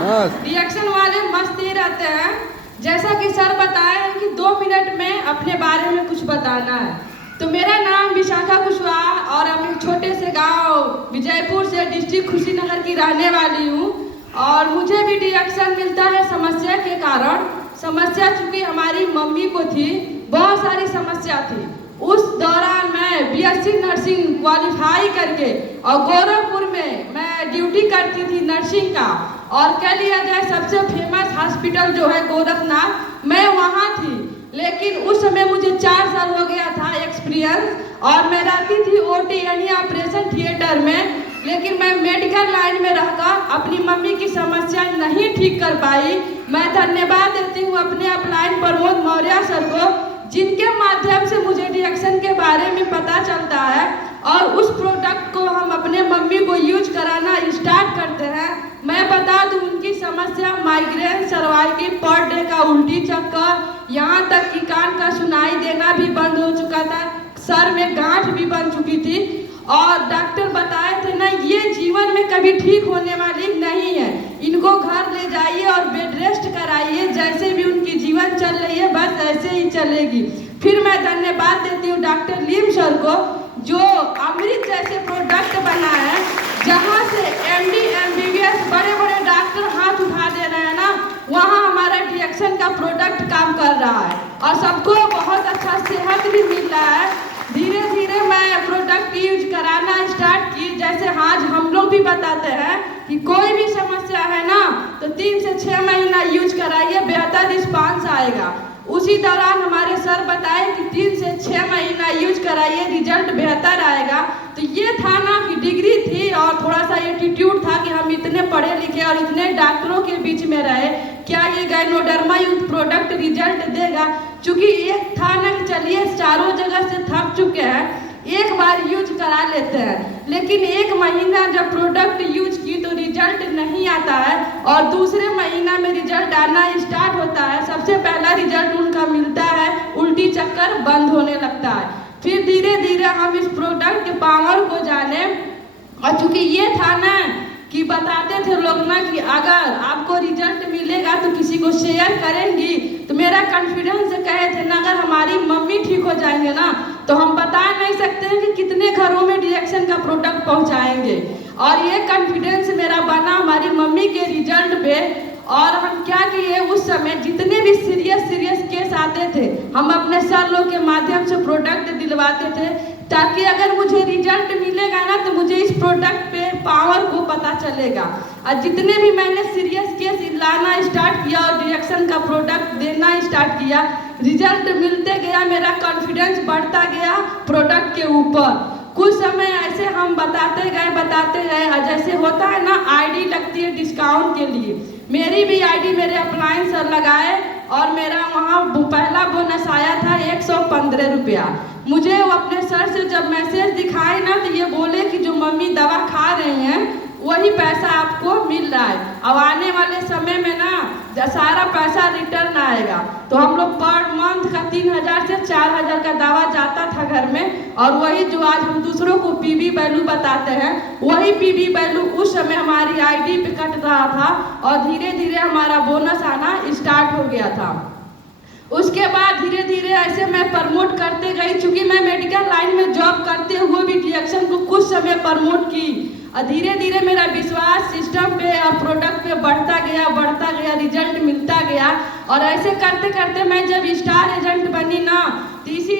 मस्त। रिएक्शन वाले मस्त ही रहते हैं। जैसा कि सर बताए हैं कि 2 मिनट में अपने बारे में कुछ बताना है। तो मेरा नाम विशाखा कुशवाहा और हम एक छोटे से गांव विजयपुर से डिस्ट्रिक्ट कुशीनगर की रहने वाली हूँ। और मुझे भी रिएक्शन मिलता है समस्या के कारण। समस्या चूँकि हमारी मम्मी को थी, बहुत सारी समस्या थी। उस दौरान मैं बीएससी नर्सिंग क्वालिफाई करके और गोरखपुर में मैं ड्यूटी करती थी नर्सिंग का। और कह लिया जाए सबसे फेमस हॉस्पिटल जो है गोरखनाथ, मैं वहाँ थी। लेकिन उस समय मुझे 4 साल हो गया था एक्सपीरियंस, और मैं रहती थी ओटी यानी ऑपरेशन थिएटर में। लेकिन मैं मेडिकल लाइन में रहकर अपनी मम्मी की समस्या नहीं ठीक कर पाई। मैं धन्यवाद देती हूँ अपने अपलाइन प्रमोद मौर्य सर को, जिनके माध्यम से मुझे रिएक्शन के बारे में पता चलता है। और उस प्रोडक्ट को हम अपने मम्मी को यूज कराना स्टार्ट करते हैं। मैं बता दूं उनकी समस्या माइग्रेन, सर्वाइकल, पर डे का उल्टी चक्कर, यहाँ तक कि कान का सुनाई देना भी बंद हो चुका था, सर में गांठ भी बन चुकी थी। और डॉक्टर बताए थे ना, ये जीवन में कभी ठीक होने वाली नहीं है, इनको घर ले जाइए और बेड रेस्ट कराइए, जैसे भी उनकी जीवन चल रही है बस ऐसे ही चलेगी। फिर मैं धन्यवाद देती हूँ डॉक्टर लीम सर को, जो अमृत जैसे प्रोडक्ट बनाए हैं, जहाँ से एमडी एमबीबीएस बड़े बड़े डॉक्टर हाथ उठा दे रहे हैं ना, वहाँ हमारा रिएक्शन का प्रोडक्ट काम कर रहा है और सबको बहुत अच्छा सेहत भी मिल रहा है। धीरे धीरे मैं प्रोडक्ट यूज कराना स्टार्ट की। जैसे आज हम लोग भी बताते हैं कि कोई भी समस्या है ना तो 3 से 6 महीना यूज कराइए, बेहतर रिस्पांस आएगा। उसी दौरान हमारे सर बताए कि 3 से 6 महीना यूज कराइए, रिजल्ट बेहतर आएगा। तो ये था ना कि डिग्री थी और थोड़ा सा एटीट्यूड था कि हम इतने पढ़े लिखे और इतने डॉक्टरों के बीच में रहे, क्या ये गायनोडर्मा यूथ प्रोडक्ट रिजल्ट देगा। चूँकि एक था ना कि चलिए चारों जगह से थक चुके हैं, एक बार यूज करा लेते हैं। लेकिन 1 महीना जब प्रोडक्ट यूज की तो रिजल्ट नहीं आता है, और दूसरे महीना में रिजल्ट आना स्टार्ट होता है। सबसे पहला रिजल्ट उनका मिलता है, उल्टी चक्कर बंद होने लगता है। फिर धीरे धीरे हम इस प्रोडक्ट के पावर को जाने, और चूँकि ये था ना कि बताते थे लोग ना कि अगर आपको रिजल्ट मिलेगा तो किसी को शेयर करेंगी, तो मेरा कॉन्फिडेंस कहे थे ना अगर हमारी मम्मी ठीक हो जाएंगे ना तो हम बता नहीं सकते हैं कि कितने घरों में रिएक्शन का प्रोडक्ट पहुंचाएंगे। और ये कॉन्फिडेंस मेरा बना हमारी मम्मी के रिजल्ट पे। और हम क्या किए, उस समय जितने भी सीरियस केस आते थे हम अपने सर लोग के माध्यम से प्रोडक्ट दिलवाते थे, ताकि अगर मुझे रिजल्ट मिलेगा ना तो मुझे इस प्रोडक्ट पे पावर को पता चलेगा। और जितने भी मैंने सीरियस केस लाना स्टार्ट किया और रिएक्शन का प्रोडक्ट देना स्टार्ट किया, रिजल्ट मिलते गया, मेरा कॉन्फिडेंस बढ़ता गया प्रोडक्ट के ऊपर। कुछ समय ऐसे हम बताते गए, और जैसे होता है ना आईडी लगती है डिस्काउंट के लिए, मेरी भी आईडी मेरे अपलाइन सर लगाए और मेरा वहाँ पहला बोनस आया था 115 रुपया। मुझे वो अपने सर से जब मैसेज दिखाए ना तो ये बोले कि जो मम्मी दवा खा रही हैं वही पैसा आपको मिल रहा है। अब आने वाले समय में ना सारा पैसा रिटर्न आएगा। तो हम लोग पर मंथ का 3000 से 4000 का दवा जाता था घर में, और वही जो आज हम दूसरों को पीवी वैल्यू बताते हैं, वही पीवी वैल्यू उस समय हमारी आईडी पे कट रहा था, और धीरे धीरे हमारा बोनस आना स्टार्ट हो गया था। उसके बाद धीरे धीरे ऐसे मैं प्रमोट करते गई। चूँकि मैं मेडिकल लाइन में जॉब करते हुए भी रिएक्शन को कुछ समय प्रमोट की, और धीरे धीरे मेरा विश्वास सिस्टम पे और प्रोडक्ट पे बढ़ता गया, रिजल्ट मिलता गया। और ऐसे करते करते मैं जब स्टार एजेंट बनी ना, तो इसी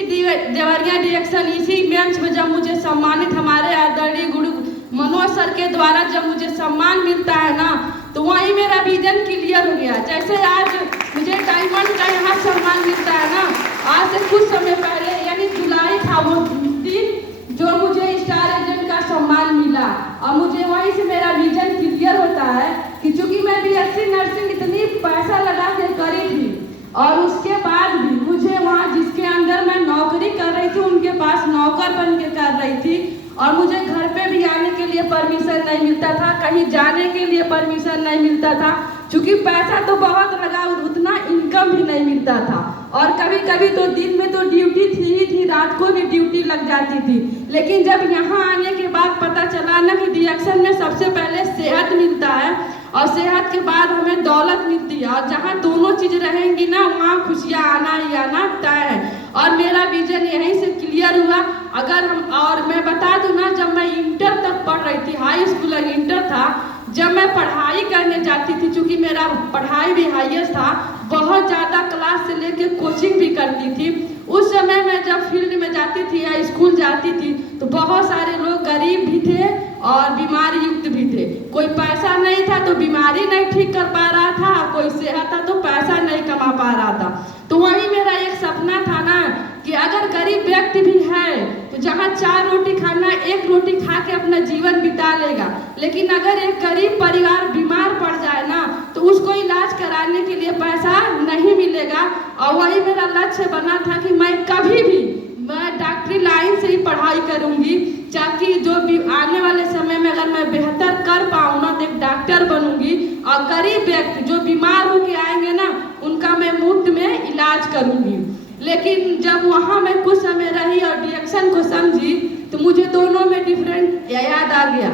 देवरिया रिएक्शन इसी मंच में जब मुझे सम्मानित हमारे आदरणीय गुरु मनोज सर के द्वारा जब मुझे सम्मान मिलता है ना, तो वहीं मेरा विजन क्लियर हो गया। जैसे आज मुझे डायमंड का यहाँ सम्मान मिलता है ना, आज से कुछ समय पहले यानी जुलाई था वो दिन जो मुझे स्टार एजेंट का सम्मान मिला। और मुझे वहीं से मेरा विजन क्लियर होता है कि चूँकि मैं बीएससी नर्सिंग इतनी पैसा लगा के करी थी, और उसके बाद भी मुझे वहाँ जिसके अंदर मैं नौकरी कर रही थी उनके पास नौकर बन के कर रही थी, और मुझे घर पे भी आने के लिए परमिशन नहीं मिलता था, कहीं जाने के लिए परमिशन नहीं मिलता था। क्योंकि पैसा तो बहुत लगा और उतना इनकम भी नहीं मिलता था। और कभी कभी तो दिन में तो ड्यूटी थी ही थी, रात को भी ड्यूटी लग जाती थी। लेकिन जब यहाँ आने के बाद पता चला ना कि डीएक्शन में सबसे पहले सेहत मिलता है और सेहत के बाद हमें दौलत मिलती है, और जहाँ दोनों चीज़ रहेंगी ना वहाँ खुशियाँ आना ही आना तय है। और मेरा विजन यहीं से क्लियर हुआ। अगर हम, और मैं बता दूँ ना, जब मैं इंटर तक पढ़ रही थी, हाई स्कूल और इंटर था, जब मैं पढ़ाई करने जाती थी, चूँकि मेरा पढ़ाई भी हाईएस्ट था, बहुत ज़्यादा क्लास से लेके कोचिंग भी करती थी। उस समय मैं जब फील्ड में जाती थी या स्कूल जाती थी तो बहुत सारे लोग गरीब भी थे और बीमारी युक्त भी थे। कोई पैसा नहीं था तो बीमारी नहीं ठीक कर पा रहा था, कोई सेहत था तो पैसा नहीं कमा पा रहा था। तो वही मेरा एक सपना था ना कि अगर गरीब व्यक्ति भी है तो जहाँ 4 रोटी खाना, 1 रोटी खा के अपना जीवन बिता लेगा। लेकिन अगर एक गरीब परिवार बीमार पड़ जाए ना तो उसको इलाज कराने के लिए पैसा नहीं मिलेगा। और वही मेरा लक्ष्य बना था कि मैं कभी भी डॉक्टरी लाइन से ही पढ़ाई करूंगी, ताकि जो भी आने वाले समय में अगर मैं बेहतर कर पाऊँ ना तो एक डॉक्टर बनूंगी और गरीब व्यक्ति जो बीमार होके आएंगे ना उनका मैं मुफ्त में इलाज करूंगी। लेकिन जब वहाँ मैं कुछ समय रही और डीएक्शन को समझी तो मुझे दोनों में डिफरेंट याद आ गया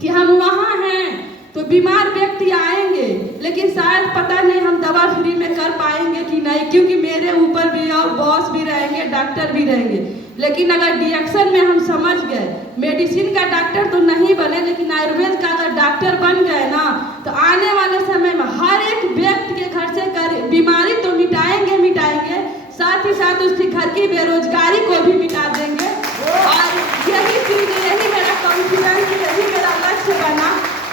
कि हम वहाँ हैं तो बीमार व्यक्ति आएंगे, लेकिन शायद पता नहीं हम दवा फ्री में कर पाएंगे कि नहीं, क्योंकि मेरे ऊपर भी और बॉस भी रहेंगे, डॉक्टर भी रहेंगे। लेकिन अगर डीएक्शन में हम समझ गए, मेडिसिन का डॉक्टर तो नहीं बने लेकिन आयुर्वेद का अगर डॉक्टर बन गए ना तो आने वाले समय में हर एक व्यक्ति के घर से बीमारी तो मिटाएंगे, साथ ही साथ उसके घर की बेरोजगारी को भी मिटा देंगे। और यही चीज़, यही मेरा कॉन्फिडेंस, यही मेरा लक्ष्य बना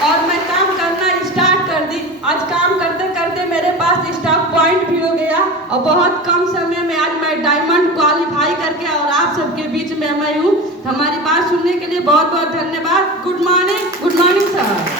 और मैं काम करना स्टार्ट कर दी। आज काम करते करते मेरे पास स्टॉक पॉइंट भी हो गया और बहुत कम समय में आज मैं डायमंड क्वालिफाई करके और आप सबके बीच में मैं हूँ। हमारी बात सुनने के लिए बहुत बहुत धन्यवाद। Good morning sir.